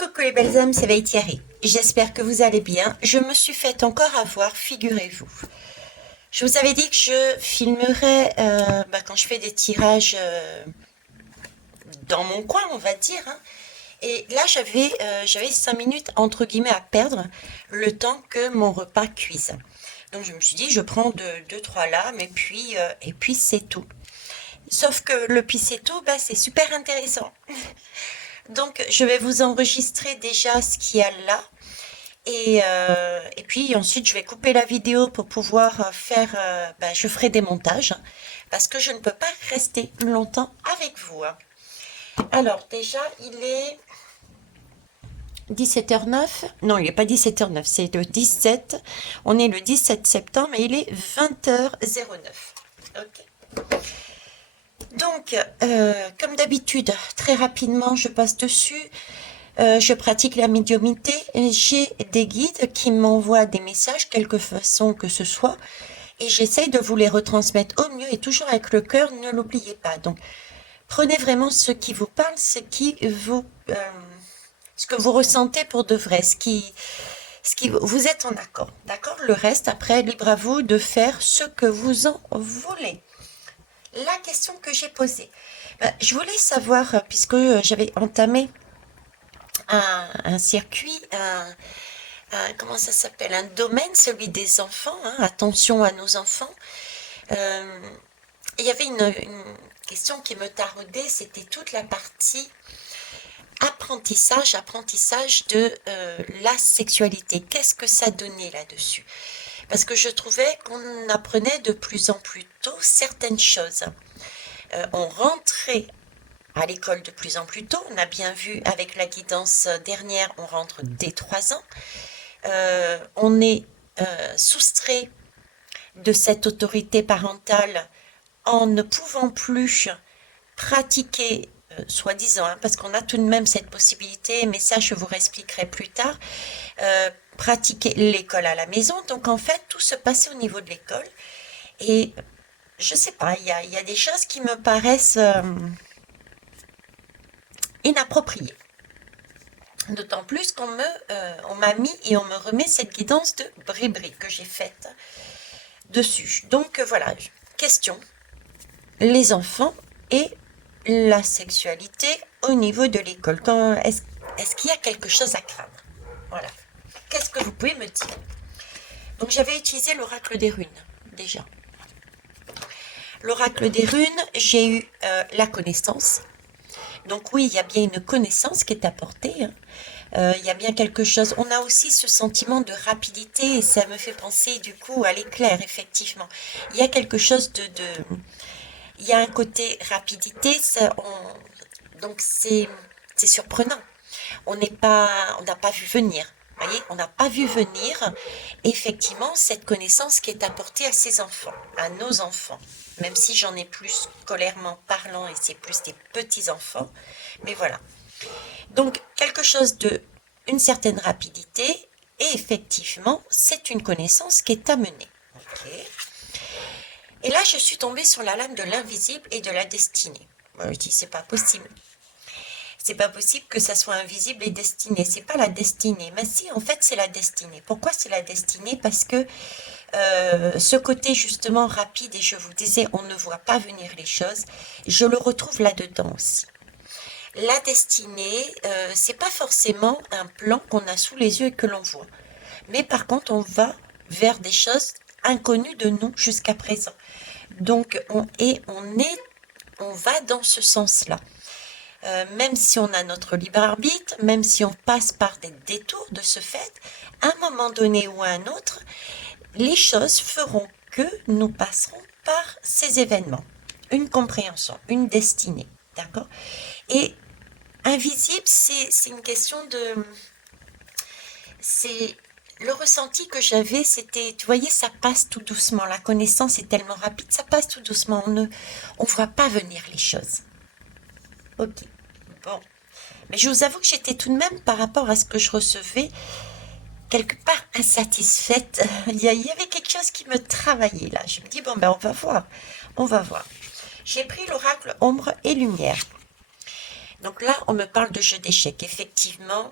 Coucou les belles âmes, c'est Thierry. J'espère que vous allez bien. Je me suis fait encore avoir, figurez-vous. Je vous avais dit que je filmerais quand je fais des tirages dans mon coin, on va dire, hein. Et là, j'avais 5 minutes, entre guillemets, à perdre le temps que mon repas cuise. Donc je me suis dit, je prends deux, trois lames et puis c'est tout. Sauf que le puis c'est tout, c'est super intéressant. Donc je vais vous enregistrer déjà ce qu'il y a là. Et puis ensuite, je vais couper la vidéo pour pouvoir je ferai des montages, hein, parce que je ne peux pas rester longtemps avec vous, hein. Alors déjà, il est 17h09. Non, il n'est pas 17h09, c'est le 17. On est le 17 septembre et il est 20h09. Ok. Donc, comme d'habitude, très rapidement, je passe dessus. Je pratique la médiumnité. J'ai des guides qui m'envoient des messages, quelque façon que ce soit, et j'essaye de vous les retransmettre au mieux et toujours avec le cœur, ne l'oubliez pas. Donc, prenez vraiment ce qui vous parle, ce que vous ressentez pour de vrai, vous êtes en accord, d'accord? Le reste, après, libre à vous de faire ce que vous en voulez. La question que j'ai posée, je voulais savoir, puisque j'avais entamé un circuit, comment ça s'appelle, un domaine, celui des enfants, hein, attention à nos enfants. Il y avait une question qui me taraudait, c'était toute la partie apprentissage de la sexualité. Qu'est-ce que ça donnait là-dessus? Parce que je trouvais qu'on apprenait de plus en plus tôt certaines choses. On rentrait à l'école de plus en plus tôt. On a bien vu avec la guidance dernière, on rentre dès 3 ans. On est soustrait de cette autorité parentale en ne pouvant plus pratiquer, soi-disant, hein, parce qu'on a tout de même cette possibilité, mais ça je vous réexpliquerai plus tard, pratiquer l'école à la maison. Donc en fait, tout se passait au niveau de l'école. Et je sais pas, il y a des choses qui me paraissent inappropriées. D'autant plus on m'a mis et on me remet cette guidance de bris-bris que j'ai faite dessus. Donc voilà, question, les enfants et la sexualité au niveau de l'école. Est-ce qu'il y a quelque chose à craindre? Voilà. Qu'est-ce que vous pouvez me dire? Donc j'avais utilisé l'oracle des runes, déjà. L'oracle des runes, j'ai eu la connaissance. Donc oui, il y a bien une connaissance qui est apportée, hein. Il y a bien quelque chose. On a aussi ce sentiment de rapidité et ça me fait penser du coup à l'éclair, effectivement. Il y a quelque chose il y a un côté rapidité, donc c'est surprenant. On n'a pas vu venir. Vous voyez, on n'a pas vu venir effectivement cette connaissance qui est apportée à ces enfants, à nos enfants. Même si j'en ai plus scolairement parlant et c'est plus des petits enfants, mais voilà. Donc quelque chose une certaine rapidité et effectivement c'est une connaissance qui est amenée. Okay. Et là je suis tombée sur la lame de l'invisible et de la destinée. Moi je dis c'est pas possible. C'est pas possible que ça soit invisible et destiné. C'est pas la destinée. Mais si, en fait, c'est la destinée. Pourquoi c'est la destinée? Parce que ce côté justement rapide, et je vous disais, on ne voit pas venir les choses, je le retrouve là-dedans aussi. La destinée, c'est pas forcément un plan qu'on a sous les yeux et que l'on voit. Mais par contre, on va vers des choses inconnues de nous jusqu'à présent. Donc, on va dans ce sens-là. Même si on a notre libre arbitre, même si on passe par des détours de ce fait, à un moment donné ou à un autre, les choses feront que nous passerons par ces événements. Une compréhension, une destinée, d'accord? Et invisible, c'est une question de... C'est... Le ressenti que j'avais, c'était, tu voyais, ça passe tout doucement. La connaissance est tellement rapide, ça passe tout doucement. On voit pas venir les choses. Ok. Bon. Mais je vous avoue que j'étais tout de même, par rapport à ce que je recevais, quelque part insatisfaite. Il y avait quelque chose qui me travaillait là. Je me dis, bon, on va voir. On va voir. J'ai pris l'oracle ombre et lumière. Donc là, on me parle de jeu d'échecs. Effectivement,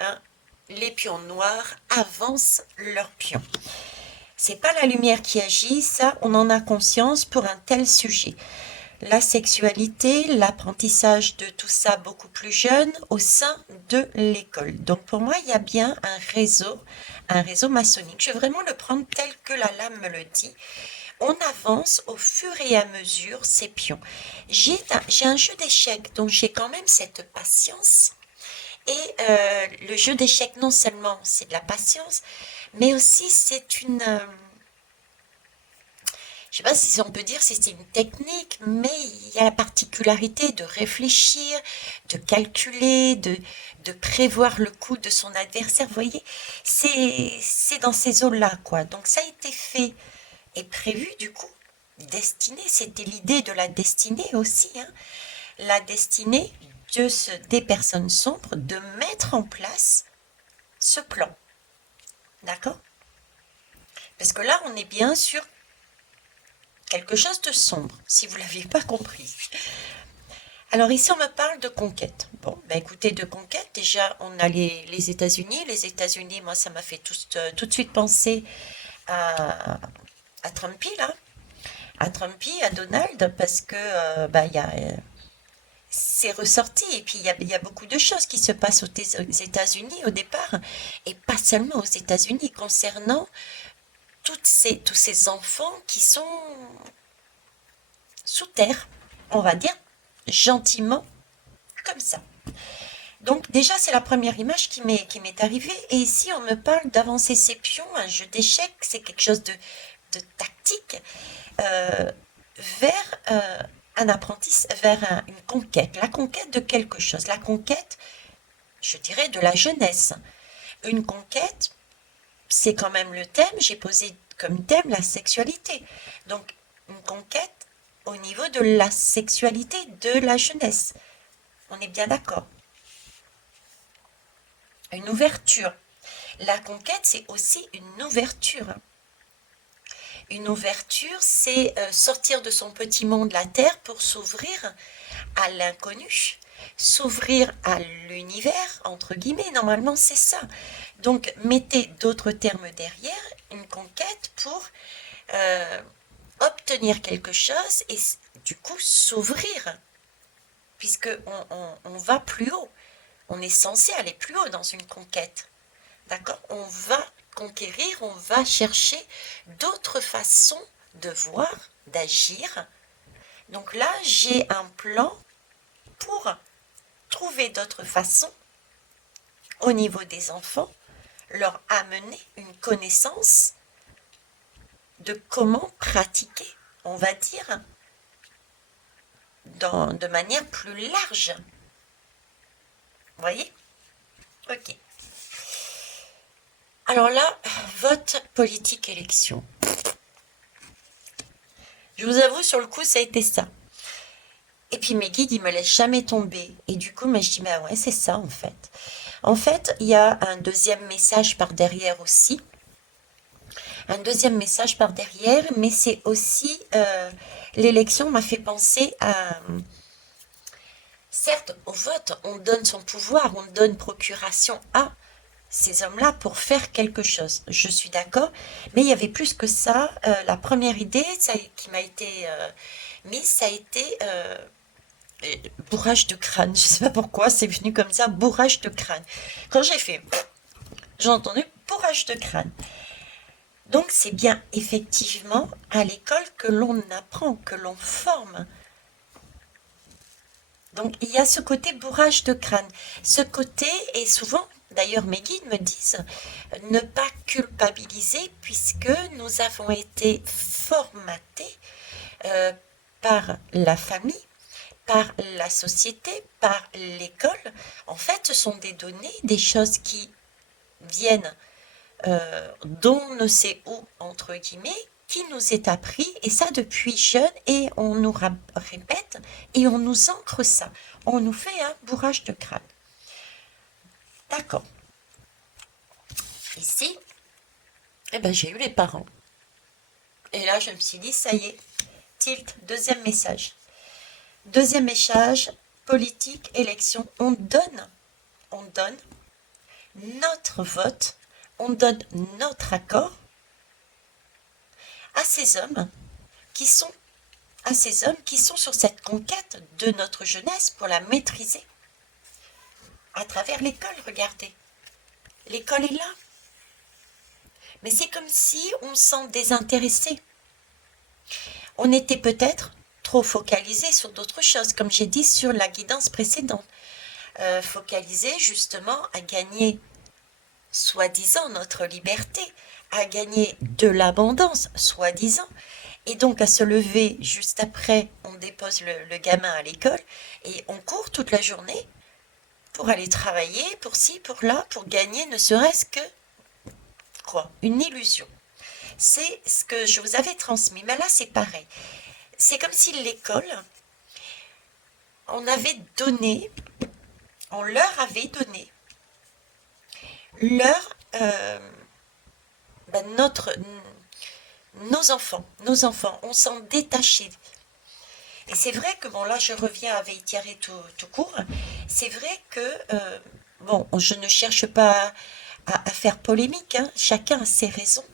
hein, les pions noirs avancent leurs pions. C'est pas la lumière qui agit, ça, on en a conscience pour un tel sujet. La sexualité, l'apprentissage de tout ça beaucoup plus jeune au sein de l'école. Donc pour moi, il y a bien un réseau maçonnique. Je vais vraiment le prendre tel que la lame me le dit. On avance au fur et à mesure ces pions. J'ai un jeu d'échecs, donc j'ai quand même cette patience. Et le jeu d'échecs, non seulement c'est de la patience, mais aussi c'est une... je ne sais pas si on peut dire si c'est une technique, mais il y a la particularité de réfléchir, de calculer, de prévoir le coup de son adversaire. Vous voyez, c'est dans ces eaux-là, quoi. Donc ça a été fait et prévu, du coup. Destinée, c'était l'idée de la destinée aussi, hein. La destinée des personnes sombres de mettre en place ce plan. D'accord? Parce que là, on est bien sur quelque chose de sombre, si vous ne l'aviez pas compris. Alors ici, on me parle de conquête. Bon, ben écoutez, de conquête, déjà, on a les États-Unis. Les États-Unis, moi, ça m'a fait tout de suite penser à Trumpy, là. À Trumpy, à Donald, parce que il y a, c'est ressorti. Et puis, il y a beaucoup de choses qui se passent aux États-Unis au départ, et pas seulement aux États-Unis, concernant tous ces enfants qui sont sous terre, on va dire, gentiment, comme ça. Donc déjà, c'est la première image qui m'est arrivée. Et ici, on me parle d'avancer ses pions, un jeu d'échecs, c'est quelque chose de tactique, euh, vers un apprentissage, vers une conquête. La conquête de quelque chose. La conquête, je dirais, de la jeunesse. Une conquête, c'est quand même le thème, j'ai posé comme thème la sexualité. Donc, une conquête au niveau de la sexualité de la jeunesse. On est bien d'accord. Une ouverture. La conquête, c'est aussi une ouverture. Une ouverture, c'est sortir de son petit monde, la Terre, pour s'ouvrir à l'inconnu, s'ouvrir à l'univers, entre guillemets. Normalement, c'est ça. Donc, mettez d'autres termes derrière, une conquête pour obtenir quelque chose et du coup s'ouvrir, puisque on va plus haut. On est censé aller plus haut dans une conquête. D'accord? On va conquérir, on va chercher d'autres façons de voir, d'agir. Donc là, j'ai un plan pour trouver d'autres façons au niveau des enfants, leur amener une connaissance de comment pratiquer, on va dire, de manière plus large. Vous voyez? Ok. Alors là, vote, politique, élection. Je vous avoue, sur le coup, ça a été ça. Et puis mes guides, ils me laissent jamais tomber. Et du coup, je dis, mais ouais, c'est ça en fait. En fait, il y a un deuxième message par derrière aussi. Un deuxième message par derrière, mais c'est aussi, l'élection m'a fait penser à, certes, au vote, on donne son pouvoir, on donne procuration à ces hommes-là pour faire quelque chose. Je suis d'accord, mais il y avait plus que ça. La première idée qui m'a été mise, ça a été bourrage de crâne. Je ne sais pas pourquoi, c'est venu comme ça, bourrage de crâne. Quand j'ai entendu bourrage de crâne. Donc c'est bien effectivement à l'école que l'on apprend, que l'on forme. Donc il y a ce côté bourrage de crâne. Ce côté, et souvent, d'ailleurs mes guides me disent, ne pas culpabiliser puisque nous avons été formatés euh, par la famille, par la société, par l'école. En fait, ce sont des données, des choses qui viennent d'on ne sait où, entre guillemets, qui nous est appris, et ça depuis jeune, et on nous répète, et on nous ancre ça. On nous fait un bourrage de crâne. D'accord. Ici, eh ben, j'ai eu les parents. Et là, je me suis dit, ça y est, tilt, deuxième message. Deuxième message, politique, élection, on donne notre vote, on donne notre accord à ces hommes qui sont sur cette conquête de notre jeunesse pour la maîtriser à travers l'école. Regardez, l'école est là, mais c'est comme si on s'en désintéressait. On était peut-être trop focalisé sur d'autres choses, comme j'ai dit sur la guidance précédente, focalisé justement à gagner soi-disant notre liberté, à gagner de l'abondance, soi-disant, et donc à se lever juste après, on dépose le gamin à l'école, et on court toute la journée pour aller travailler, pour ci, pour là, pour gagner ne serait-ce que, quoi, une illusion. C'est ce que je vous avais transmis, mais là c'est pareil. C'est comme si l'école, on leur avait donné leur, notre, nos enfants, on s'en détachait. Et c'est vrai que, bon là je reviens à Veitiare tout court, c'est vrai que, bon, je ne cherche pas à faire polémique, hein, chacun a ses raisons,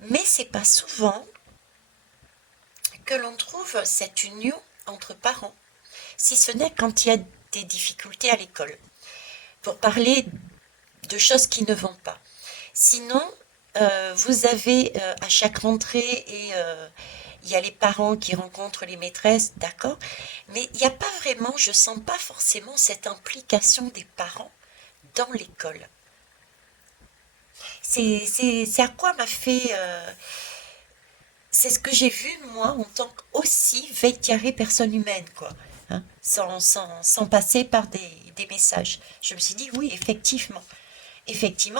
mais c'est pas souvent que l'on trouve cette union entre parents, si ce n'est quand il y a des difficultés à l'école, pour parler de choses qui ne vont pas. Sinon, vous avez à chaque rentrée, et il y a les parents qui rencontrent les maîtresses, d'accord, mais il n'y a pas vraiment, je sens pas forcément cette implication des parents dans l'école. C'est à quoi m'a fait... c'est ce que j'ai vu, moi, en tant qu'aussi veille personne humaine, quoi. Hein, sans passer par des messages. Je me suis dit, oui, effectivement,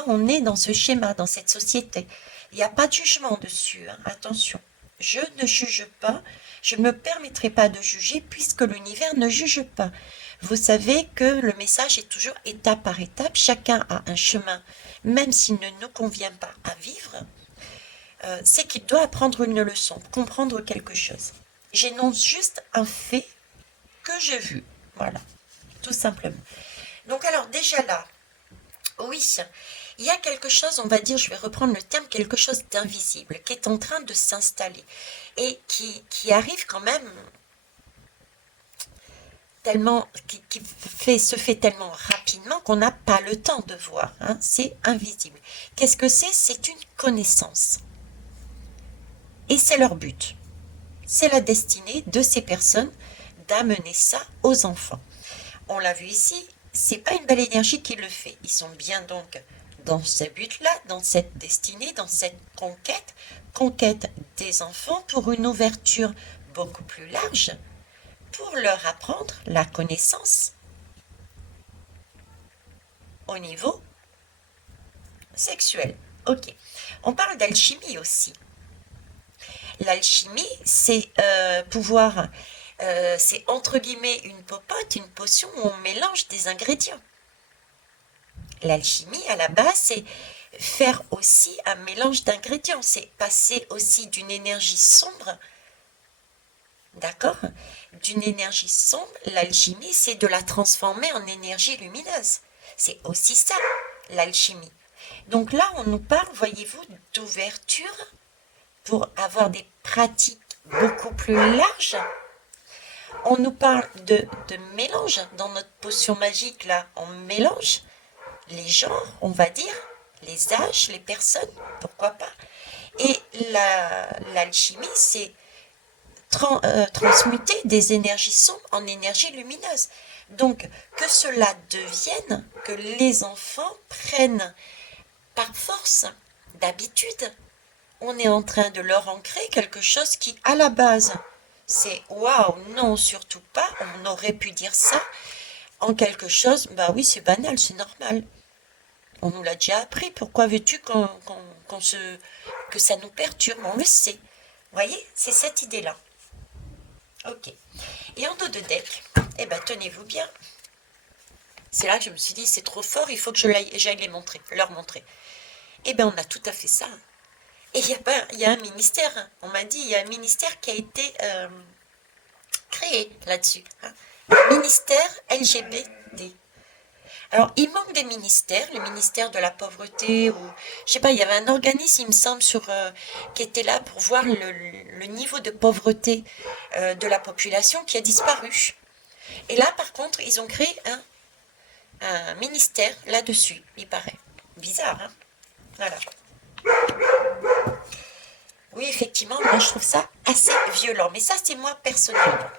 on est dans ce schéma, dans cette société. Il n'y a pas de jugement dessus, hein, attention. Je ne juge pas, je ne me permettrai pas de juger puisque l'univers ne juge pas. Vous savez que le message est toujours étape par étape, chacun a un chemin, même s'il ne nous convient pas à vivre, c'est qu'il doit apprendre une leçon, comprendre quelque chose. J'énonce juste un fait que j'ai vu, voilà, tout simplement. Donc alors déjà là, oui, il y a quelque chose, on va dire, je vais reprendre le terme, quelque chose d'invisible qui est en train de s'installer et qui arrive quand même tellement, se fait tellement rapidement qu'on n'a pas le temps de voir, hein, c'est invisible. Qu'est-ce que c'est? C'est une connaissance. Et c'est leur but. C'est la destinée de ces personnes d'amener ça aux enfants. On l'a vu ici, c'est pas une belle énergie qui le fait. Ils sont bien donc dans ce but-là, dans cette destinée, dans cette conquête des enfants pour une ouverture beaucoup plus large, pour leur apprendre la connaissance au niveau sexuel. Ok. On parle d'alchimie aussi. L'alchimie, c'est pouvoir, c'est entre guillemets une popote, une potion où on mélange des ingrédients. L'alchimie, à la base, c'est faire aussi un mélange d'ingrédients, c'est passer aussi d'une énergie sombre, d'accord? D'une énergie sombre, l'alchimie, c'est de la transformer en énergie lumineuse. C'est aussi ça, l'alchimie. Donc là, on nous parle, voyez-vous, d'ouverture pour avoir des pratiques beaucoup plus larges. On nous parle de mélange. Dans notre potion magique, là, on mélange les genres, on va dire, les âges, les personnes, pourquoi pas. Et l'alchimie, c'est transmuter des énergies sombres en énergies lumineuses. Donc, que cela devienne, que les enfants prennent par force, d'habitude, on est en train de leur ancrer quelque chose qui, à la base, c'est waouh, non, surtout pas, on aurait pu dire ça en quelque chose, bah oui, c'est banal, c'est normal. On nous l'a déjà appris, pourquoi veux-tu que ça nous perturbe? On le sait. Vous voyez, c'est cette idée-là. Ok. Et en dos de deck, eh ben, tenez-vous bien. C'est là que je me suis dit, c'est trop fort, il faut que j'aille leur montrer. Eh bien, on a tout à fait ça. Et il y a un ministère, hein. On m'a dit, il y a un ministère qui a été créé là-dessus. Hein. Le ministère LGBT. Alors, il manque des ministères, le ministère de la pauvreté, ou je sais pas, il y avait un organisme, il me semble, qui était là pour voir le niveau de pauvreté de la population qui a disparu. Et là, par contre, ils ont créé un ministère là-dessus, il paraît. Bizarre, hein? Voilà. Oui, effectivement, moi je trouve ça assez violent. Mais ça, c'est moi personnellement.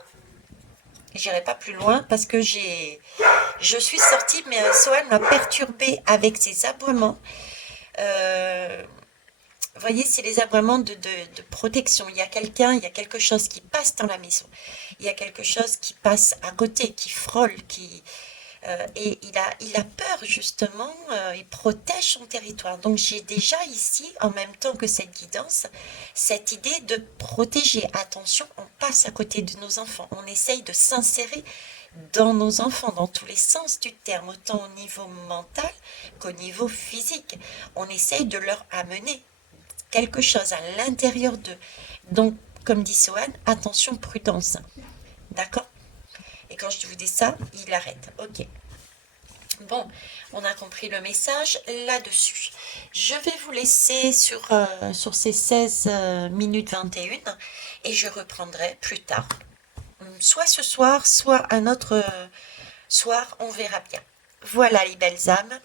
J'irai pas plus loin parce que je suis sortie, mais Sohan m'a perturbée avec ses aboiements. Euh, Vous voyez, c'est les aboiements de protection. Il y a quelqu'un, il y a quelque chose qui passe dans la maison. Il y a quelque chose qui passe à côté, qui frôle, et il a peur justement, il protège son territoire. Donc j'ai déjà ici, en même temps que cette guidance, cette idée de protéger. Attention, on passe à côté de nos enfants. On essaye de s'insérer dans nos enfants, dans tous les sens du terme, autant au niveau mental qu'au niveau physique. On essaye de leur amener quelque chose à l'intérieur d'eux. Donc, comme dit Sohan, attention, prudence. D'accord? Et quand je vous dis ça, il arrête. Ok. Bon, on a compris le message là-dessus. Je vais vous laisser sur ces 16 minutes 21 et je reprendrai plus tard. Soit ce soir, soit un autre soir, on verra bien. Voilà les belles âmes.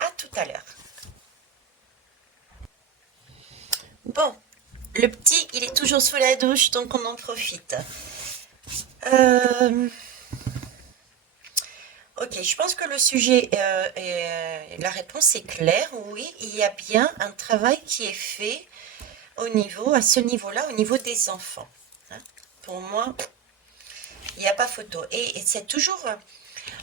À tout à l'heure. Bon, le petit, il est toujours sous la douche, donc on en profite. Ok, je pense que le sujet, la réponse est claire. Oui, il y a bien un travail qui est fait à ce niveau-là, au niveau des enfants. Hein. Pour moi, il n'y a pas photo. Et c'est toujours,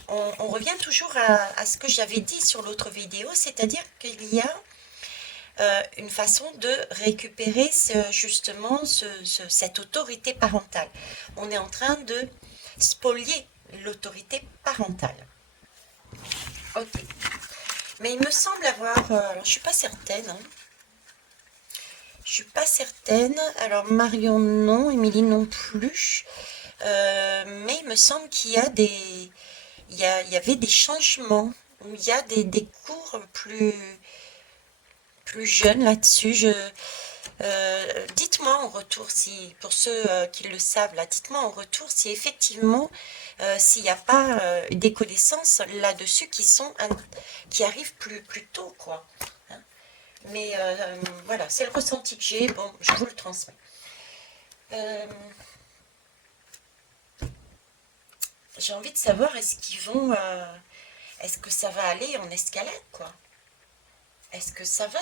on revient toujours à ce que j'avais dit sur l'autre vidéo, c'est-à-dire qu'il y a une façon de récupérer justement cette autorité parentale. On est en train de spolier l'autorité parentale. Ok. Mais il me semble avoir... alors, je suis pas certaine. Hein. Je suis pas certaine. Alors, Marion, non. Émilie, non plus. Mais il me semble qu'il y a il y avait des changements. Où il y a des cours plus jeunes là-dessus. Dites-moi en retour, si pour ceux qui le savent, là, dites-moi en retour si effectivement, s'il n'y a pas des connaissances là-dessus qui arrivent plus tôt, quoi. Hein. Mais voilà, c'est le ressenti que j'ai. Bon, je vous le transmets. J'ai envie de savoir, est-ce que ça va aller en escalade, quoi? Est-ce que ça va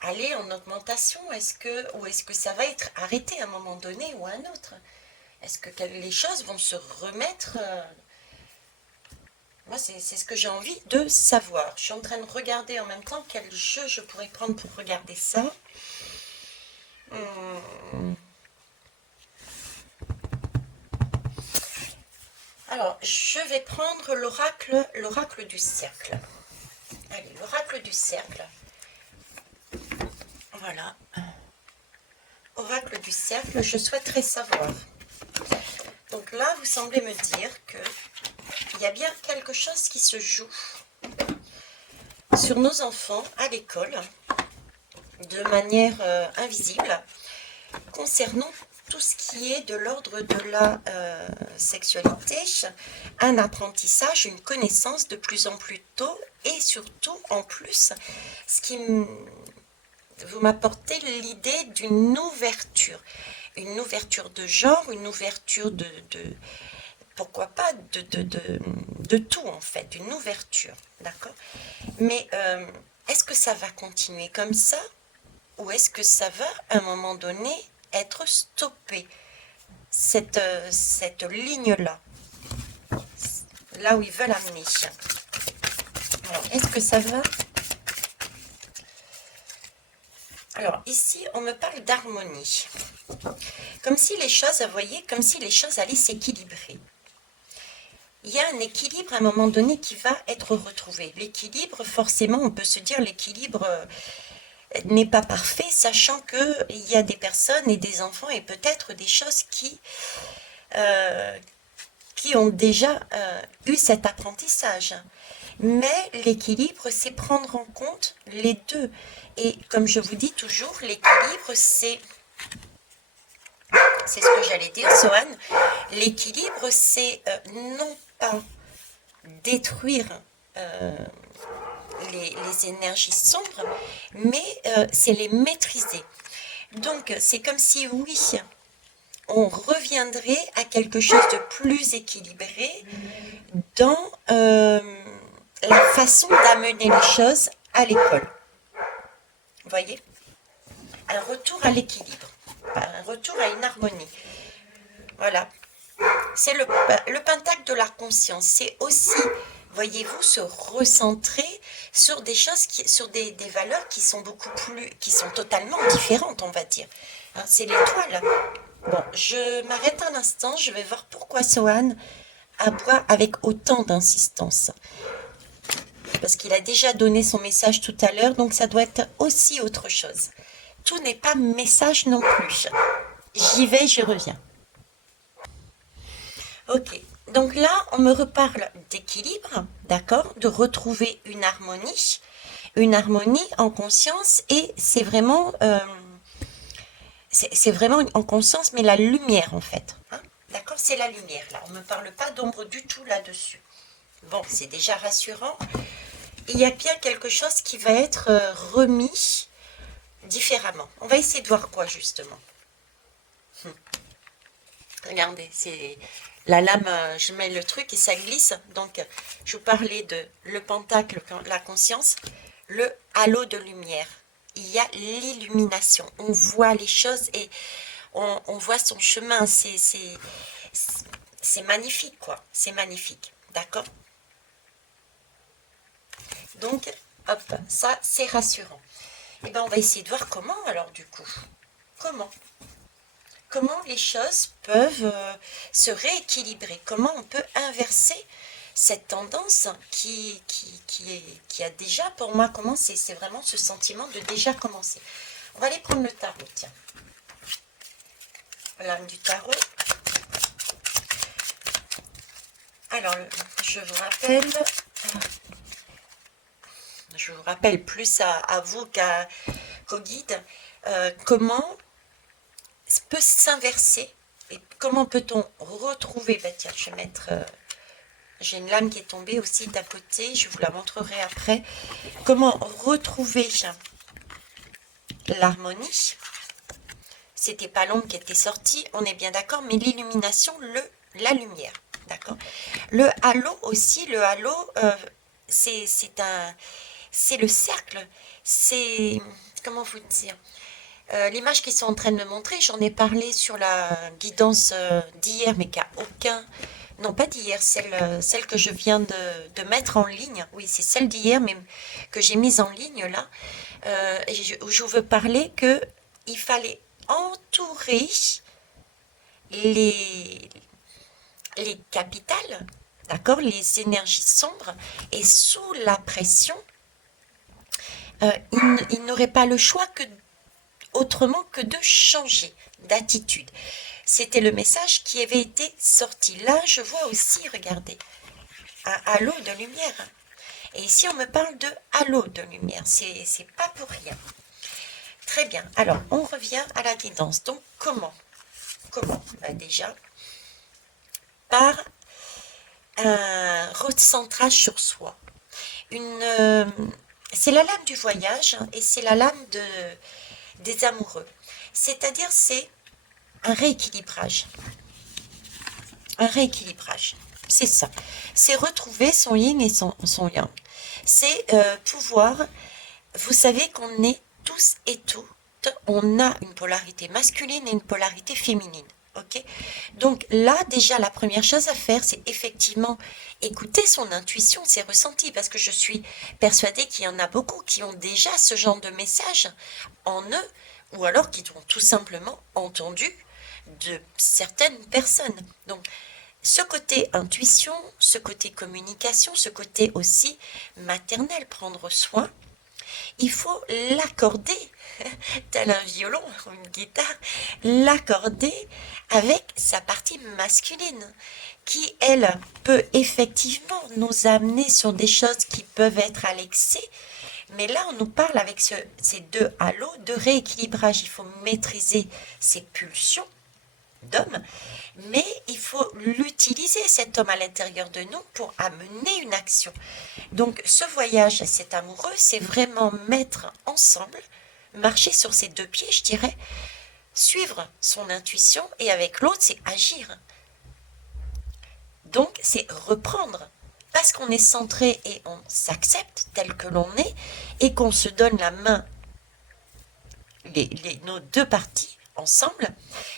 aller en augmentation? Ou est-ce que ça va être arrêté à un moment donné ou à un autre? Est-ce que les choses vont se remettre? Moi, c'est ce que j'ai envie de savoir. Je suis en train de regarder en même temps quel jeu je pourrais prendre pour regarder ça. Alors, je vais prendre l'oracle du cercle. Allez, l'oracle du cercle. Voilà. Oracle du cercle, je souhaiterais savoir. Donc là, vous semblez me dire que il y a bien quelque chose qui se joue sur nos enfants à l'école de manière invisible concernant tout ce qui est de l'ordre de la sexualité, un apprentissage, une connaissance de plus en plus tôt et surtout en plus, vous m'apportez l'idée d'une ouverture. Une ouverture de genre, une ouverture pourquoi pas, de tout en fait, une ouverture, d'accord? Mais est-ce que ça va continuer comme ça ou est-ce que ça va, à un moment donné, être stoppé, cette ligne-là, là où ils veulent amener? Alors, est-ce que ça va? Alors, ici, on me parle d'harmonie. Comme si les choses, vous voyez, comme si les choses allaient s'équilibrer. Il y a un équilibre à un moment donné qui va être retrouvé. L'équilibre, forcément, on peut se dire l'équilibre n'est pas parfait, sachant qu'il y a des personnes et des enfants et peut-être des choses qui ont déjà eu cet apprentissage. Mais l'équilibre, c'est prendre en compte les deux. Et comme je vous dis toujours, l'équilibre, c'est ce que j'allais dire, Sohan. L'équilibre, c'est non pas détruire les énergies sombres, mais c'est les maîtriser. Donc, c'est comme si, oui, on reviendrait à quelque chose de plus équilibré dans la façon d'amener les choses à l'école. Vous voyez? Un retour à l'équilibre, un retour à une harmonie. Voilà. C'est le pentacle de la conscience. C'est aussi, voyez-vous, se recentrer sur des choses, sur des valeurs qui sont beaucoup plus, qui sont totalement différentes, on va dire. Hein, c'est l'étoile. Bon, je m'arrête un instant, je vais voir pourquoi Sohan aboie avec autant d'insistance. Parce qu'il a déjà donné son message tout à l'heure, donc ça doit être aussi autre chose. Tout n'est pas message non plus. J'y vais, je reviens. Ok, donc là, on me reparle d'équilibre, d'accord, de retrouver une harmonie en conscience, et c'est vraiment en conscience, mais la lumière en fait. Hein, d'accord, c'est la lumière là. On ne me parle pas d'ombre du tout là-dessus. Bon, c'est déjà rassurant. Il y a bien quelque chose qui va être remis différemment. On va essayer de voir quoi justement. Regardez, c'est la lame, je mets le truc et ça glisse. Donc, je vous parlais de le pentacle, la conscience, le halo de lumière. Il y a l'illumination. On voit les choses et on voit son chemin. C'est magnifique, quoi. C'est magnifique. D'accord? Donc, hop, ça, c'est rassurant. Et bien, on va essayer de voir comment, alors, du coup. Comment les choses peuvent se rééquilibrer, comment on peut inverser cette tendance qui a déjà, pour moi, commencé. C'est vraiment ce sentiment de déjà commencer. On va aller prendre le tarot, tiens. L'âme du tarot. Alors, je vous rappelle plus à vous qu'au guide, comment peut s'inverser et comment peut-on retrouver, bah tiens, je vais mettre, j'ai une lame qui est tombée aussi d'à côté, je vous la montrerai après, comment retrouver l'harmonie. C'était pas l'ombre qui était sortie, on est bien d'accord, mais l'illumination, la lumière, d'accord. Le halo aussi, le halo, c'est le cercle, c'est, comment vous dire, l'image qu'ils sont en train de me montrer, j'en ai parlé sur la guidance d'hier, mais qui a aucun... Non, pas d'hier, celle que je viens de mettre en ligne. Oui, c'est celle d'hier, mais que j'ai mise en ligne là. Et je veux parler qu'il fallait entourer les capitales, d'accord, les énergies sombres, et sous la pression, ils n'auraient pas le choix autrement que de changer d'attitude. C'était le message qui avait été sorti. Là, je vois aussi, regardez, un halo de lumière. Et ici, on me parle de halo de lumière. C'est pas pour rien. Très bien. Alors, on revient à la guidance. Donc, comment déjà, par un recentrage sur soi. C'est la lame du voyage, hein, et c'est la lame des amoureux. C'est-à-dire, c'est un rééquilibrage. Un rééquilibrage. C'est ça. C'est retrouver son yin et son yang. C'est pouvoir... Vous savez qu'on est tous et toutes, on a une polarité masculine et une polarité féminine. Ok? Donc là, déjà, la première chose à faire, c'est effectivement écouter son intuition, ses ressentis, parce que je suis persuadée qu'il y en a beaucoup qui ont déjà ce genre de message en eux, ou alors qui ont tout simplement entendu de certaines personnes. Donc, ce côté intuition, ce côté communication, ce côté aussi maternel, prendre soin, il faut l'accorder, tel un violon ou une guitare, l'accorder avec sa partie masculine, qui, elle, peut effectivement nous amener sur des choses qui peuvent être à l'excès. Mais là, on nous parle avec ces deux halos de rééquilibrage. Il faut maîtriser ces pulsions d'homme, mais il faut l'utiliser, cet homme à l'intérieur de nous, pour amener une action. Donc, ce voyage, cet amoureux, c'est vraiment mettre ensemble, marcher sur ses deux pieds, je dirais, suivre son intuition, et avec l'autre, c'est agir. Donc, c'est reprendre. Parce qu'on est centré et on s'accepte tel que l'on est, et qu'on se donne la main, nos deux parties ensemble,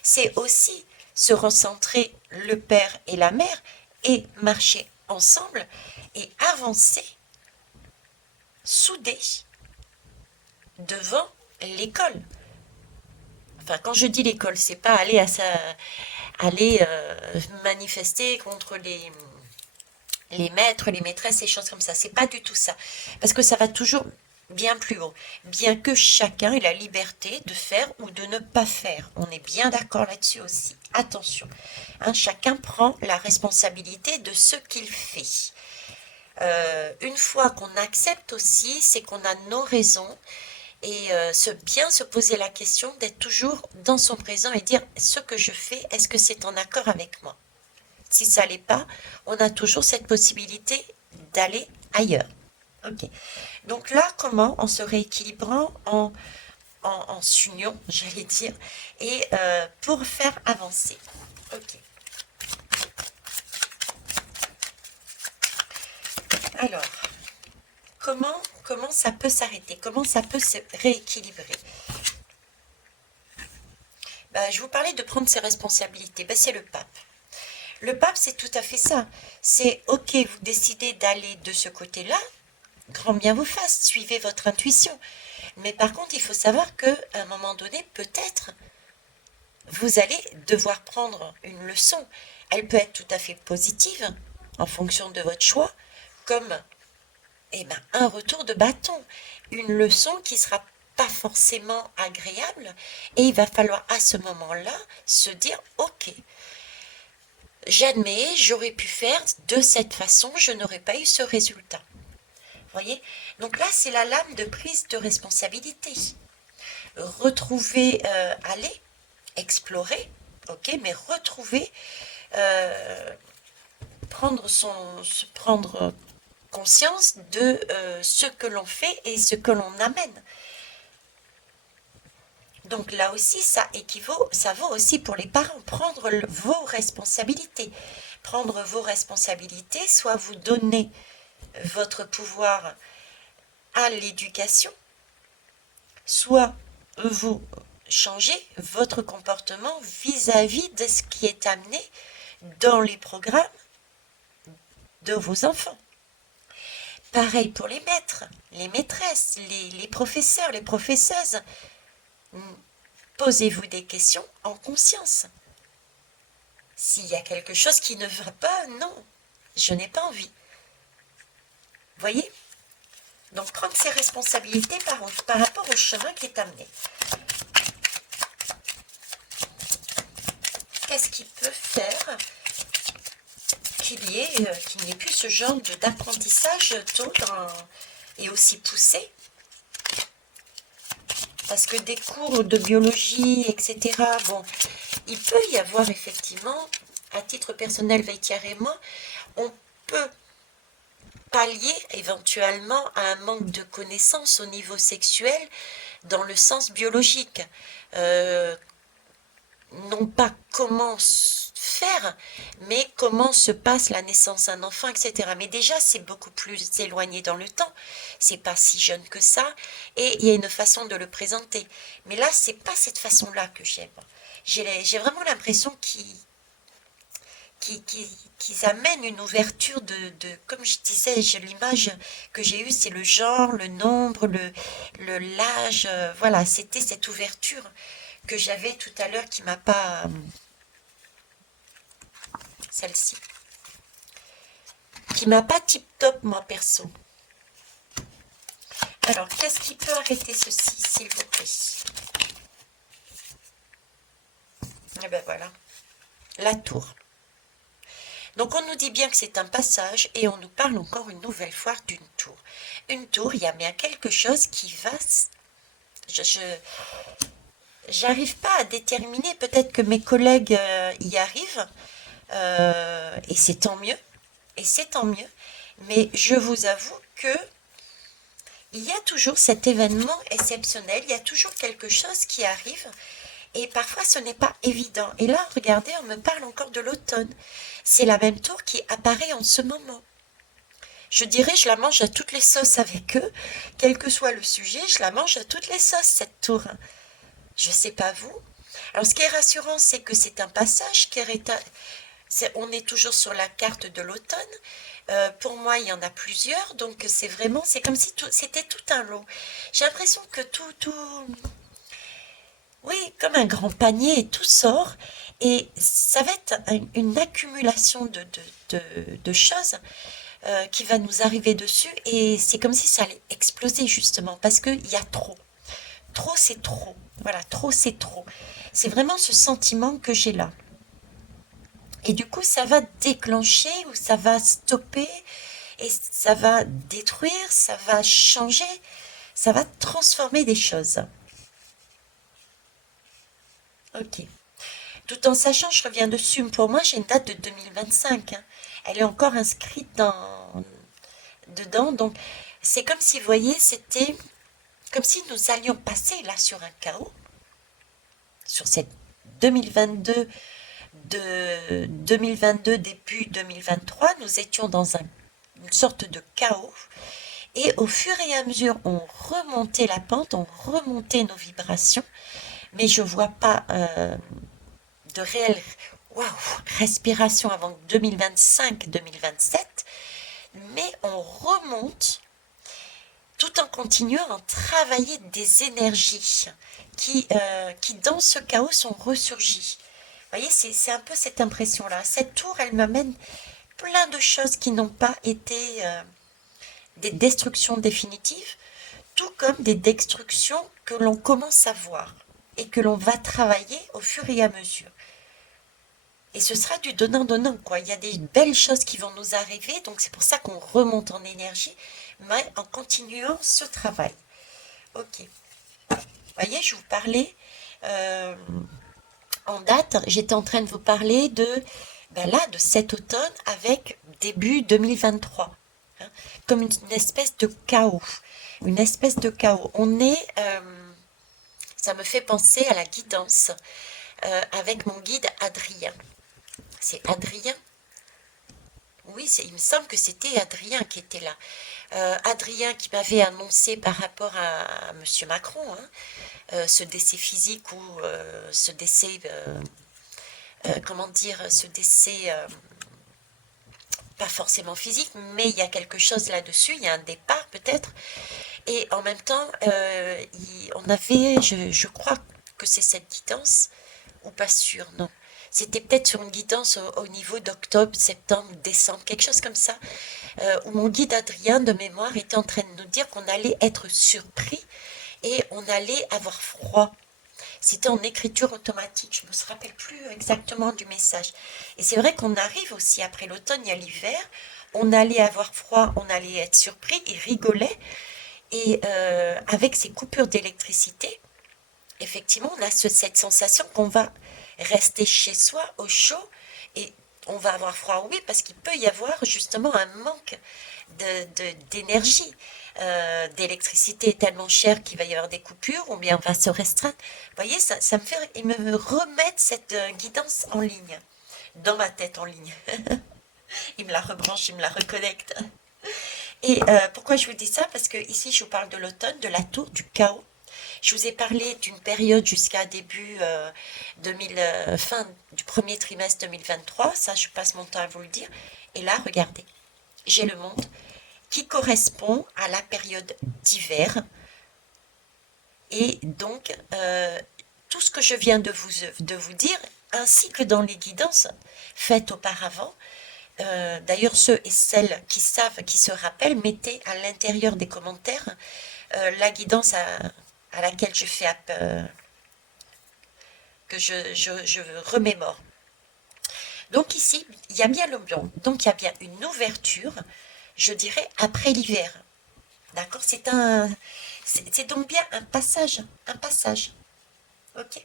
c'est aussi se recentrer le père et la mère et marcher ensemble et avancer soudés devant l'école. Enfin, quand je dis l'école, c'est pas aller manifester contre les maîtres, les maîtresses, et choses comme ça. C'est pas du tout ça. Parce que ça va toujours bien plus haut. Bien que chacun ait la liberté de faire ou de ne pas faire. On est bien d'accord là-dessus aussi. Attention. Hein, chacun prend la responsabilité de ce qu'il fait. Une fois qu'on accepte aussi, c'est qu'on a nos raisons. Et bien se poser la question d'être toujours dans son présent et dire ce que je fais, est-ce que c'est en accord avec moi? Si ça l'est pas, on a toujours cette possibilité d'aller ailleurs. Ok. Donc là, comment? En se rééquilibrant, en s'union, j'allais dire, et pour faire avancer. Ok. Alors, comment ça peut s'arrêter? Comment ça peut se rééquilibrer? Je vous parlais de prendre ses responsabilités. C'est le pape. Le pape, c'est tout à fait ça. C'est ok, vous décidez d'aller de ce côté-là, grand bien vous fasse, suivez votre intuition. Mais par contre, il faut savoir qu'à un moment donné, peut-être, vous allez devoir prendre une leçon. Elle peut être tout à fait positive, en fonction de votre choix, comme un retour de bâton, une leçon qui sera pas forcément agréable, et il va falloir à ce moment-là se dire, ok, j'admets, j'aurais pu faire de cette façon, je n'aurais pas eu ce résultat. Voyez? Donc là, c'est la lame de prise de responsabilité. Retrouver, aller, explorer, ok, mais retrouver, prendre conscience de ce que l'on fait et ce que l'on amène. Donc là aussi, ça vaut aussi pour les parents, prendre vos responsabilités. Prendre vos responsabilités, soit vous donner votre pouvoir à l'éducation, soit vous changez votre comportement vis-à-vis de ce qui est amené dans les programmes de vos enfants. Pareil pour les maîtres, les maîtresses, les professeurs, les professeuses. Posez-vous des questions en conscience. S'il y a quelque chose qui ne va pas, non, je n'ai pas envie. Voyez? Donc prendre ses responsabilités par rapport au chemin qui est amené. Qu'est-ce qui peut faire qu'il n'y ait plus ce genre d'apprentissage tôt et aussi poussé? Parce que des cours de biologie, etc., bon, il peut y avoir effectivement, à titre personnel, Veitia et moi, on peut pallier éventuellement à un manque de connaissances au niveau sexuel dans le sens biologique. Non pas comment faire, mais comment se passe la naissance d'un enfant, etc. Mais déjà, c'est beaucoup plus éloigné dans le temps. C'est pas si jeune que ça, et il y a une façon de le présenter. Mais là, c'est pas cette façon-là que j'aime. J'ai vraiment l'impression qu'ils amènent une ouverture comme je disais, l'image que j'ai eue, c'est le genre, le nombre, l'âge, voilà, c'était cette ouverture que j'avais tout à l'heure qui m'a pas... celle-ci. Qui m'a pas tip-top, moi, perso. Alors, qu'est-ce qui peut arrêter ceci, s'il vous plaît? Et ben voilà. La tour. Donc on nous dit bien que c'est un passage et on nous parle encore une nouvelle fois d'une tour. Une tour, il y a bien quelque chose qui va... J'arrive pas à déterminer, peut-être que mes collègues y arrivent, et c'est tant mieux, et c'est tant mieux, mais je vous avoue que il y a toujours cet événement exceptionnel, il y a toujours quelque chose qui arrive, et parfois ce n'est pas évident. Et là, regardez, on me parle encore de l'automne. C'est la même tour qui apparaît en ce moment. Je dirais, je la mange à toutes les sauces avec eux, quel que soit le sujet, je la mange à toutes les sauces, cette tour. Je sais pas vous. Alors, ce qui est rassurant, c'est que c'est un passage qui est on est toujours sur la carte de l'automne. Pour moi, il y en a plusieurs, donc c'est vraiment, c'est comme si c'était tout un lot. J'ai l'impression que oui, comme un grand panier, et tout sort, et ça va être une accumulation de choses qui va nous arriver dessus, et c'est comme si ça allait exploser justement, parce qu'il y a trop. Trop, c'est trop. Voilà, trop, c'est trop. C'est vraiment ce sentiment que j'ai là. Et du coup, ça va déclencher ou ça va stopper et ça va détruire, ça va changer, ça va transformer des choses. Ok. Tout en sachant, je reviens dessus, pour moi, j'ai une date de 2025, hein. Elle est encore inscrite dedans. Donc, c'est comme si, vous voyez, c'était comme si nous allions passer là sur un chaos, sur cette 2022, de 2022, début 2023, nous étions dans une sorte de chaos. Et au fur et à mesure, on remontait la pente, on remontait nos vibrations, mais je ne vois pas de réelle waouh, respiration avant 2025-2027, mais on remonte tout en continuant à travailler des énergies qui dans ce chaos, sont ressurgies. Vous voyez, c'est un peu cette impression-là. Cette tour, elle m'amène plein de choses qui n'ont pas été des destructions définitives, tout comme des destructions que l'on commence à voir et que l'on va travailler au fur et à mesure. Et ce sera du donnant-donnant, quoi. Il y a des belles choses qui vont nous arriver, donc c'est pour ça qu'on remonte en énergie, mais en continuant ce travail. Ok. Vous voyez, je vous parlais euh, en date, j'étais en train de vous parler ben là, de cet automne avec début 2023, hein, comme une espèce de chaos. Une espèce de chaos. Ça me fait penser à la guidance avec mon guide Adrien. C'est Adrien. Oui, il me semble que c'était Adrien qui était là. Adrien qui m'avait annoncé par rapport à Monsieur Macron, hein, ce décès physique ou ce décès, comment dire, ce décès pas forcément physique, mais il y a quelque chose là-dessus, il y a un départ peut-être. Et en même temps, on avait, je crois que c'est cette guidance, ou pas sûr, non. C'était peut-être sur une guidance au niveau d'octobre, septembre, décembre, quelque chose comme ça, où mon guide Adrien de mémoire était en train de nous dire qu'on allait être surpris et on allait avoir froid. C'était en écriture automatique, je ne me rappelle plus exactement du message. Et c'est vrai qu'on arrive aussi après l'automne, il y a l'hiver, on allait avoir froid, on allait être surpris, il rigolait. Et avec ces coupures d'électricité, effectivement, on a cette sensation qu'on va rester chez soi au chaud et on va avoir froid, oui, parce qu'il peut y avoir justement un manque d'énergie. D'électricité est tellement chère qu'il va y avoir des coupures ou bien on va se restreindre. Vous voyez, ça me fait me remettre cette guidance en ligne, dans ma tête en ligne. Il me la rebranche, il me la reconnecte. Et pourquoi je vous dis ça? Parce que ici, je vous parle de l'automne, de la tour, du chaos. Je vous ai parlé d'une période jusqu'à début fin du premier trimestre 2023. Ça, je passe mon temps à vous le dire. Et là, regardez, j'ai le monde qui correspond à la période d'hiver. Et donc, tout ce que je viens de vous dire, ainsi que dans les guidances faites auparavant, d'ailleurs, ceux et celles qui savent, qui se rappellent, mettez à l'intérieur des commentaires la guidance à laquelle je fais que je remémore. Donc ici, il y a bien l'ambiance. Donc il y a bien une ouverture, je dirais, après l'hiver. D'accord? C'est donc bien un passage. Un passage. Ok?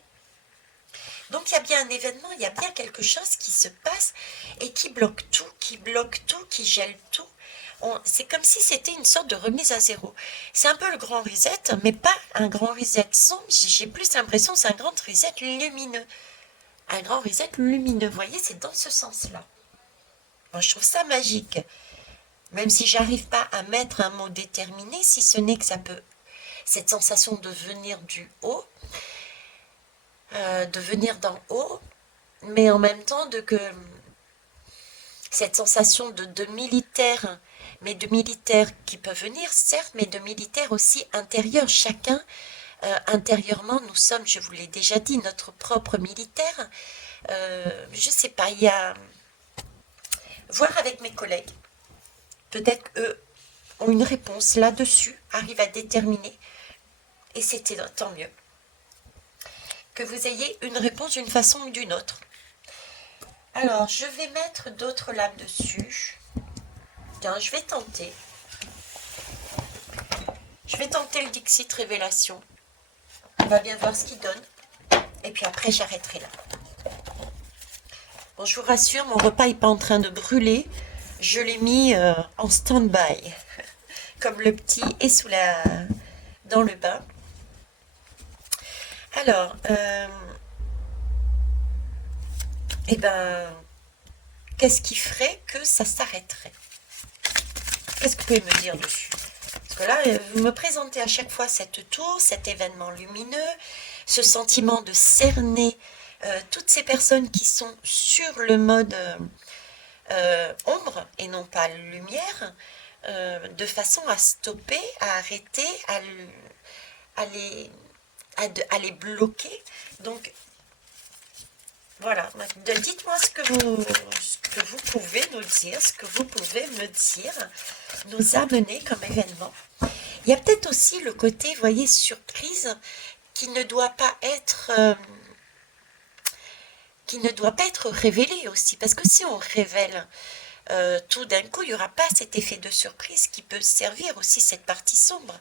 Donc il y a bien un événement, il y a bien quelque chose qui se passe et qui bloque tout, qui bloque tout, qui gèle tout. C'est comme si c'était une sorte de remise à zéro. C'est un peu le grand reset, mais pas un grand reset sombre. J'ai plus l'impression que c'est un grand reset lumineux. Un grand reset lumineux, vous voyez, c'est dans ce sens-là. Moi, je trouve ça magique. Même si j'arrive pas à mettre un mot déterminé, si ce n'est que ça peut, cette sensation de venir du haut, de venir d'en haut, mais en même temps de que cette sensation de militaire, mais de militaires qui peuvent venir, certes, mais de militaires aussi intérieurs. Chacun, intérieurement, nous sommes, je vous l'ai déjà dit, notre propre militaire. Je sais pas, il y a... Voir avec mes collègues, peut-être qu'eux ont une réponse là-dessus, arrivent à déterminer, et c'était tant mieux. Que vous ayez une réponse d'une façon ou d'une autre. Alors, je vais mettre d'autres lames dessus. Tiens, je vais tenter. Je vais tenter le Dixit Révélation. On va bien voir ce qu'il donne. Et puis après, j'arrêterai là. Bon, je vous rassure, mon repas n'est pas en train de brûler. Je l'ai mis en stand-by. Comme le petit est dans le bain. Alors, eh ben, qu'est-ce qui ferait que ça s'arrêterait? Qu'est-ce que vous pouvez me dire dessus? Parce que là, vous me présentez à chaque fois cette tour, cet événement lumineux, ce sentiment de cerner toutes ces personnes qui sont sur le mode ombre et non pas lumière, de façon à stopper, à arrêter, à les bloquer. Donc, voilà, dites-moi ce que vous pouvez nous dire, ce que vous pouvez me dire, nous amener comme événement. Il y a peut-être aussi le côté, vous voyez, surprise, qui ne doit pas être révélé aussi. Parce que si on révèle tout d'un coup, il n'y aura pas cet effet de surprise qui peut servir aussi cette partie sombre.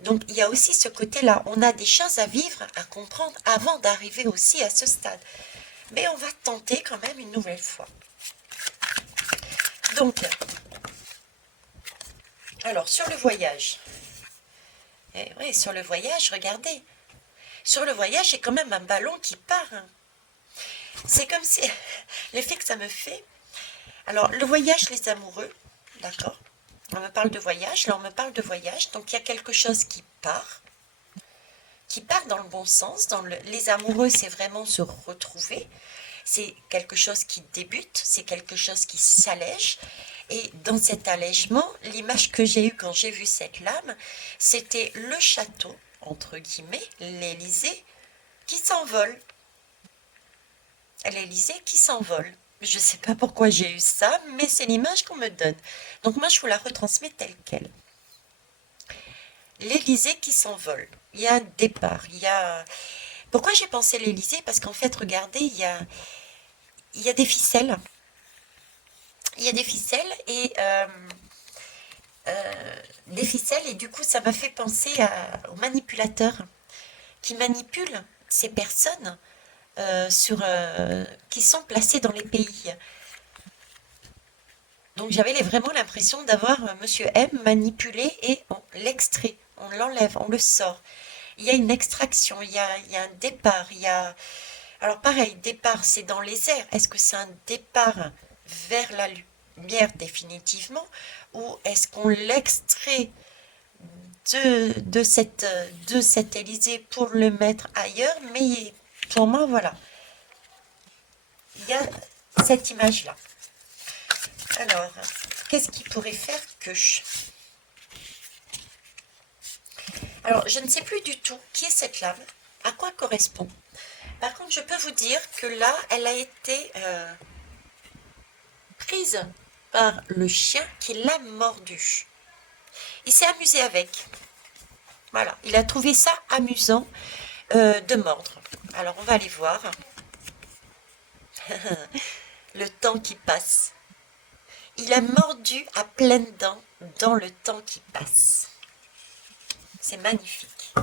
Donc il y a aussi ce côté-là, on a des choses à vivre, à comprendre avant d'arriver aussi à ce stade. Mais on va tenter quand même une nouvelle fois. Donc, alors sur le voyage, oui, sur le voyage, regardez, sur le voyage, j'ai quand même un ballon qui part. C'est comme si, l'effet que ça me fait, alors le voyage, les amoureux, d'accord, on me parle de voyage, là on me parle de voyage, donc il y a quelque chose qui part dans le bon sens. Les amoureux, c'est vraiment se retrouver, c'est quelque chose qui débute, c'est quelque chose qui s'allège, et dans cet allègement, l'image que j'ai eue quand j'ai vu cette lame, c'était le château, entre guillemets, l'Élysée, qui s'envole. L'Élysée qui s'envole. Je ne sais pas pourquoi j'ai eu ça, mais c'est l'image qu'on me donne. Donc moi, je vous la retransmets telle qu'elle. L'Élysée qui s'envole. Il y a un départ. Pourquoi j'ai pensé l'Élysée? Parce qu'en fait, regardez, il y a des ficelles. Il y a des ficelles et du coup, ça m'a fait penser aux manipulateurs qui manipulent ces personnes qui sont placées dans les pays. Donc j'avais vraiment l'impression d'avoir Monsieur M manipulé et on l'extrait, on l'enlève, on le sort. Il y a une extraction, il y a un départ, Alors pareil, départ c'est dans les airs. Est-ce que c'est un départ vers la lumière définitivement ou est-ce qu'on l'extrait de cet Élysée pour le mettre ailleurs? Mais pour moi, voilà. Il y a cette image-là. Alors, qu'est-ce qui pourrait faire que Alors, je ne sais plus du tout qui est cette lame, à quoi correspond. Par contre, je peux vous dire que là, elle a été prise par le chien qui l'a mordu. Il s'est amusé avec. Voilà, il a trouvé ça amusant de mordre. Alors, on va aller voir. Le temps qui passe. Il a mordu à pleines dents dans le temps qui passe. C'est magnifique.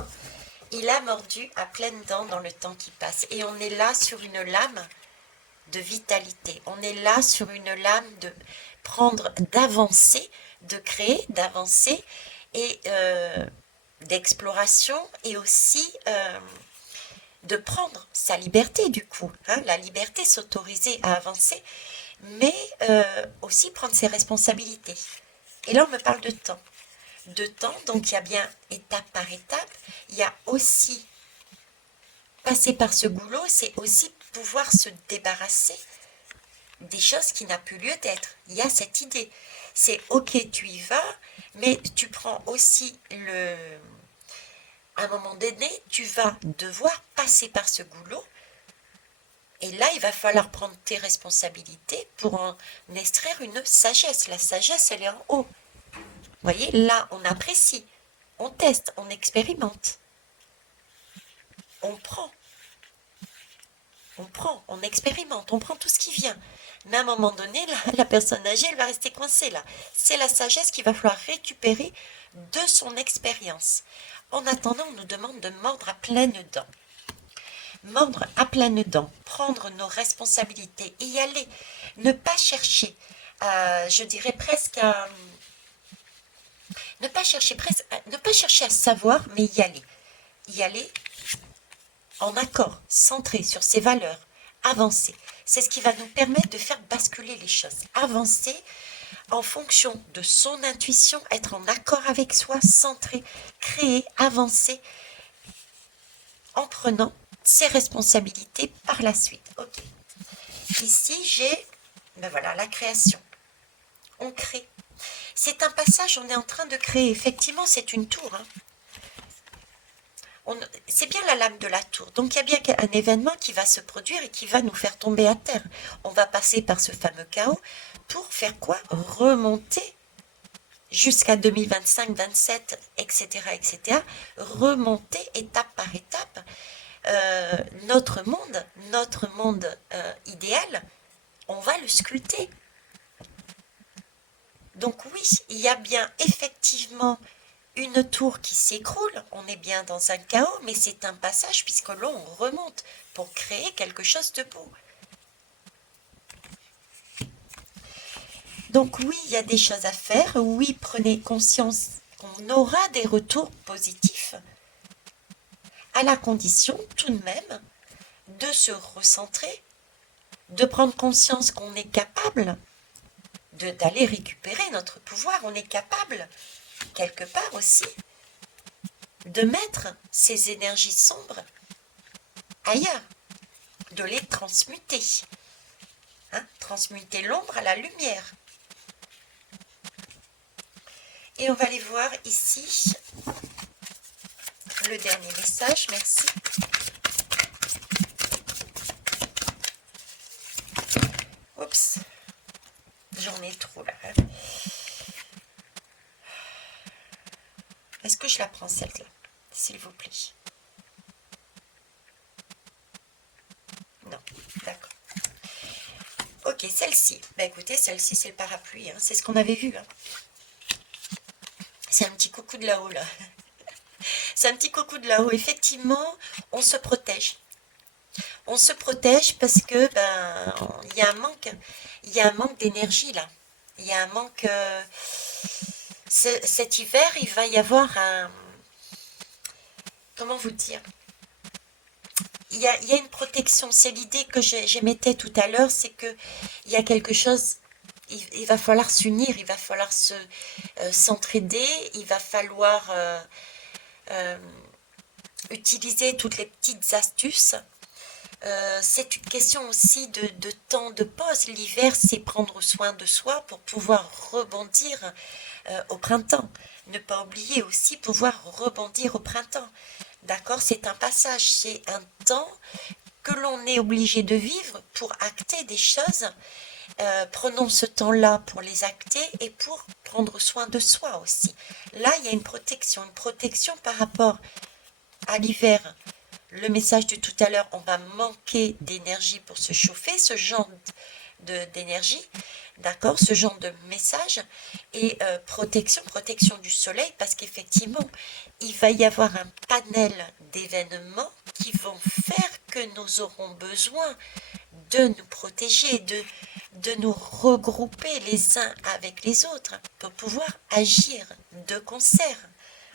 Il a mordu à pleines dents dans le temps qui passe. Et on est là sur une lame de vitalité. On est là sur une lame de prendre, d'avancer, de créer, d'avancer et d'exploration et aussi de prendre sa liberté du coup. Hein, la liberté, s'autoriser à avancer, mais aussi prendre ses responsabilités. Et là, on me parle de temps. De temps, donc il y a bien étape par étape. Il y a aussi passer par ce goulot, c'est aussi pouvoir se débarrasser des choses qui n'ont plus lieu d'être. Il y a cette idée. C'est ok, tu y vas, mais tu prends aussi à un moment donné, tu vas devoir passer par ce goulot. Et là, il va falloir prendre tes responsabilités pour en extraire une sagesse. La sagesse, elle est en haut. Vous voyez, là, on apprécie, on teste, on expérimente. On prend, on expérimente, on prend tout ce qui vient. Mais à un moment donné, la personne âgée, elle va rester coincée là. C'est la sagesse qu'il va falloir récupérer de son expérience. En attendant, on nous demande de mordre à pleines dents. Mordre à pleines dents, prendre nos responsabilités et y aller. Ne pas chercher, je dirais presque à... Ne pas chercher à savoir, mais y aller. Y aller en accord, centré sur ses valeurs, avancer. C'est ce qui va nous permettre de faire basculer les choses. Avancer en fonction de son intuition, être en accord avec soi, centré, créer, avancer en prenant ses responsabilités par la suite. Ok. Ici, j'ai, ben voilà, la création. On crée. C'est un passage, on est en train de créer. Effectivement, c'est une tour. Hein. C'est bien la lame de la tour. Donc il y a bien un événement qui va se produire et qui va nous faire tomber à terre. On va passer par ce fameux chaos pour faire quoi? Remonter jusqu'à 2025, 27, etc., etc. Remonter étape par étape notre monde idéal. On va le sculpter. Donc oui, il y a bien effectivement une tour qui s'écroule, on est bien dans un chaos, mais c'est un passage puisque là on remonte pour créer quelque chose de beau. Donc oui, il y a des choses à faire, oui, prenez conscience qu'on aura des retours positifs, à la condition tout de même de se recentrer, de prendre conscience qu'on est capable d'aller récupérer notre pouvoir, on est capable, quelque part aussi, de mettre ces énergies sombres ailleurs, de les transmuter. Hein, transmuter l'ombre à la lumière. Et on va aller voir ici le dernier message, merci. Oups, j'en ai trop là. Est-ce que je la prends celle-là, s'il vous plaît? Non, d'accord. Ok, celle-ci. Bah écoutez, celle-ci c'est le parapluie, hein. C'est ce qu'on avait vu. Hein. C'est un petit coucou de là-haut là. C'est un petit coucou de là-haut. Effectivement, on se protège. On se protège parce que il y a un manque d'énergie là. Il y a un manque. Cet hiver, il va y avoir un. Comment vous dire? Il y a une protection. C'est l'idée que j'émettais tout à l'heure, c'est que il y a quelque chose. Il va falloir s'unir, il va falloir s'entraider, il va falloir utiliser toutes les petites astuces. C'est une question aussi de temps de pause. L'hiver, c'est prendre soin de soi pour pouvoir rebondir au printemps. Ne pas oublier aussi pouvoir rebondir au printemps. D'accord? C'est un passage, c'est un temps que l'on est obligé de vivre pour acter des choses. Prenons ce temps-là pour les acter et pour prendre soin de soi aussi. Là, il y a une protection par rapport à l'hiver. le message de tout à l'heure, on va manquer d'énergie pour se chauffer, ce genre d'énergie, d'accord, ce genre de message, et protection du soleil, parce qu'effectivement, il va y avoir un panel d'événements qui vont faire que nous aurons besoin de nous protéger, de nous regrouper les uns avec les autres pour pouvoir agir de concert.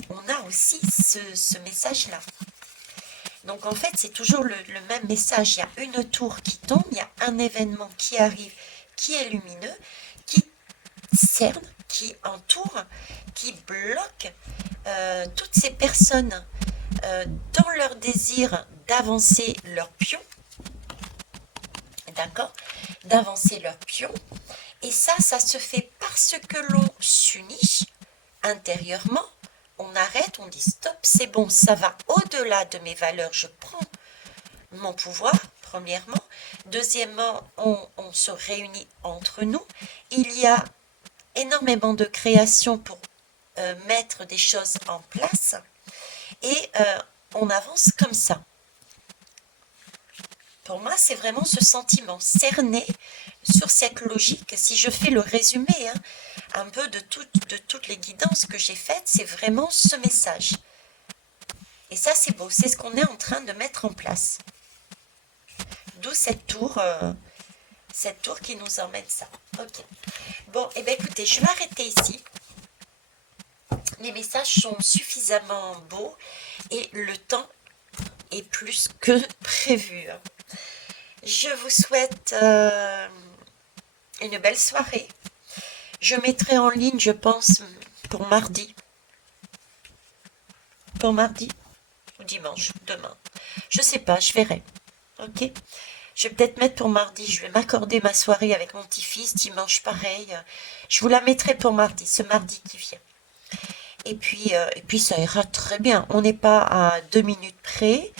On a aussi ce message-là. Donc en fait, c'est toujours le même message. Il y a une tour qui tombe, il y a un événement qui arrive, qui est lumineux, qui cerne, qui entoure, qui bloque toutes ces personnes dans leur désir d'avancer leur pion, d'accord, d'avancer leur pion. Et ça se fait parce que l'on s'unit intérieurement. On arrête, on dit stop, c'est bon, ça va au-delà de mes valeurs, je prends mon pouvoir, premièrement. Deuxièmement, on se réunit entre nous. Il y a énormément de création pour mettre des choses en place et on avance comme ça. Pour moi, c'est vraiment ce sentiment cerné sur cette logique. Si je fais le résumé un peu de toutes les guidances que j'ai faites, c'est vraiment ce message. Et ça, c'est beau, c'est ce qu'on est en train de mettre en place. D'où cette tour qui nous emmène ça. Ok. Bon, et bien écoutez, je vais m'arrêter ici. Les messages sont suffisamment beaux et le temps est plus que prévu. Je vous souhaite une belle soirée. Je mettrai en ligne, je pense, pour mardi. Pour mardi ou dimanche, demain. Je sais pas, je verrai. Ok. Je vais peut-être mettre pour mardi. Je vais m'accorder ma soirée avec mon petit-fils. Dimanche, pareil. Je vous la mettrai pour mardi, ce mardi qui vient. Et puis ça ira très bien. On n'est pas à 2 minutes près.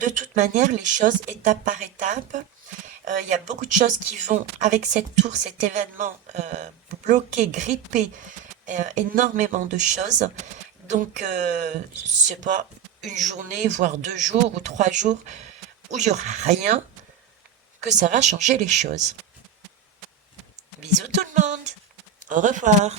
De toute manière, les choses étape par étape. Il y a beaucoup de choses qui vont, avec cette tour, cet événement, bloquer, gripper énormément de choses. Donc, c'est pas une journée, voire 2 jours ou 3 jours où il n'y aura rien que ça va changer les choses. Bisous tout le monde. Au revoir.